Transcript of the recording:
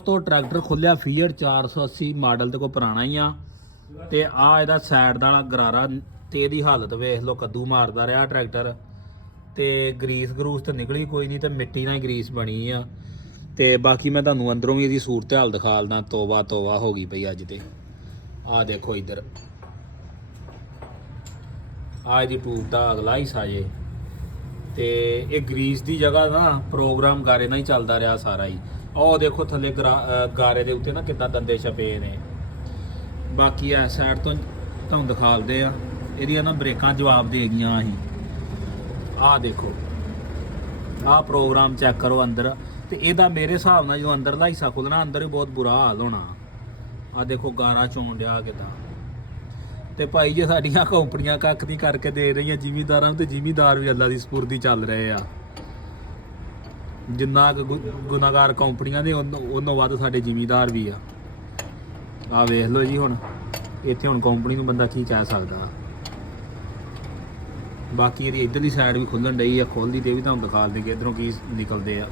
ਤੋਂ ਟਰੈਕਟਰ ਖੋਲਿਆ fear 480 model ਤੇ ਕੋਈ ਪੁਰਾਣਾ ਹੀ ਆ ਤੇ ਆ ਇਹਦਾ ਸਾਈਡ ਦਾ ਗਰਾਰਾ ਤੇ ਇਹਦੀ ਹਾਲਤ ਵੇਖ ਲਓ, ਕੱਦੂ ਮਾਰਦਾ ਰਿਹਾ ਟਰੈਕਟਰ ਤੇ ਗਰੀਸ ਗਰੂਸ ਤੇ ਨਿਕਲੀ ਕੋਈ ਨਹੀਂ ਤੇ ਮਿੱਟੀ ਨਾਲ ਹੀ ਗਰੀਸ ਬਣੀ ਆ। ਤੇ ਬਾਕੀ ਮੈਂ ਤੁਹਾਨੂੰ ਅੰਦਰੋਂ ਵੀ ਇਹਦੀ ਸੂਰਤ ਹਾਲ ਦਿਖਾ ਲਦਾ। ਤੋਬਾ ਤੋਬਾ ਹੋ ਗਈ ਪਈ ਅੱਜ ਤੇ। ਆ ਦੇਖੋ ਇੱਧਰ ਆ ਇਹਦੀ ਟੂਬ ਦਾ ਅਗਲਾ ਹੀ ਸਾਜੇ ਤੇ ਇਹ ਗਰੀਸ ਦੀ ਜਗ੍ਹਾ ਨਾ ਪ੍ਰੋਗਰਾਮ ਗਾਰੇ ਨਾਲ ਹੀ ਚੱਲਦਾ ਰਿਹਾ ਸਾਰਾ ਹੀ। ਉਹ ਦੇਖੋ ਥੱਲੇ ਗਾਰੇ ਦੇ ਉੱਤੇ ਨਾ ਕਿੱਦਾਂ ਦੰਦੇ ਛਪੇ ਨੇ। ਬਾਕੀ ਇਸ ਸਾਈਡ ਤੋਂ ਤੁਹਾਨੂੰ ਦਿਖਾਲਦੇ ਆ ਇਹਦੀਆਂ ਨਾ ਬ੍ਰੇਕਾਂ ਜਵਾਬ ਦੇ ਗਈਆਂ ਅਸੀਂ। ਆਹ ਦੇਖੋ ਆਹ ਪ੍ਰੋਗਰਾਮ ਚੈੱਕ ਕਰੋ ਅੰਦਰ ਤੇ ਇਹਦਾ ਮੇਰੇ ਹਿਸਾਬ ਨਾਲ ਜਦੋਂ ਅੰਦਰਲਾ ਹਿੱਸਾ ਖੁੱਲਣਾ ਅੰਦਰ ਵੀ ਬਹੁਤ ਬੁਰਾ ਹਾਲ ਹੋਣਾ। ਆਹ ਦੇਖੋ ਗਾਰਾ ਚੋਣ ਡਿਆ ਕਿੱਦਾਂ। ਤੇ ਭਾਈ ਜੇ ਸਾਡੀਆਂ ਕੰਪਨੀਆਂ ਕੱਖ ਨਹੀਂ ਕਰਕੇ ਦੇ ਰਹੀਆਂ ਜ਼ਿਮੀਂਦਾਰਾਂ ਨੂੰ ਤੇ ਜ਼ਿਮੀਂਦਾਰ ਵੀ ਅੱਲਾ ਦੀ ਸਪੁਰਦੀ ਚੱਲ ਰਹੇ ਆ। ਜਿੰਨਾ ਗੁਨਾਹਗਾਰ ਕੰਪਨੀਆਂ ਦੇ ਉਹਨੋਂ ਵੱਧ ਸਾਡੇ ਜ਼ਿਮੀਂਦਾਰ ਵੀ ਆ। ਆਹ ਵੇਖ ਲਓ ਜੀ ਹੁਣ ਇੱਥੇ ਹੁਣ ਕੰਪਨੀ ਨੂੰ ਬੰਦਾ ਕੀ ਕਹਿ ਸਕਦਾ। ਬਾਕੀ ਇਹਦੀ ਇੱਧਰਲੀ ਸਾਈਡ ਵੀ ਖੁੱਲਣ ਡਈ ਆ, ਖੁੱਲਦੀ ਤੇ ਵੀ ਤੁਹਾਨੂੰ ਦਿਖਾ ਦੇਗੇ ਇੱਧਰੋਂ ਕੀ ਨਿਕਲਦੇ ਆ।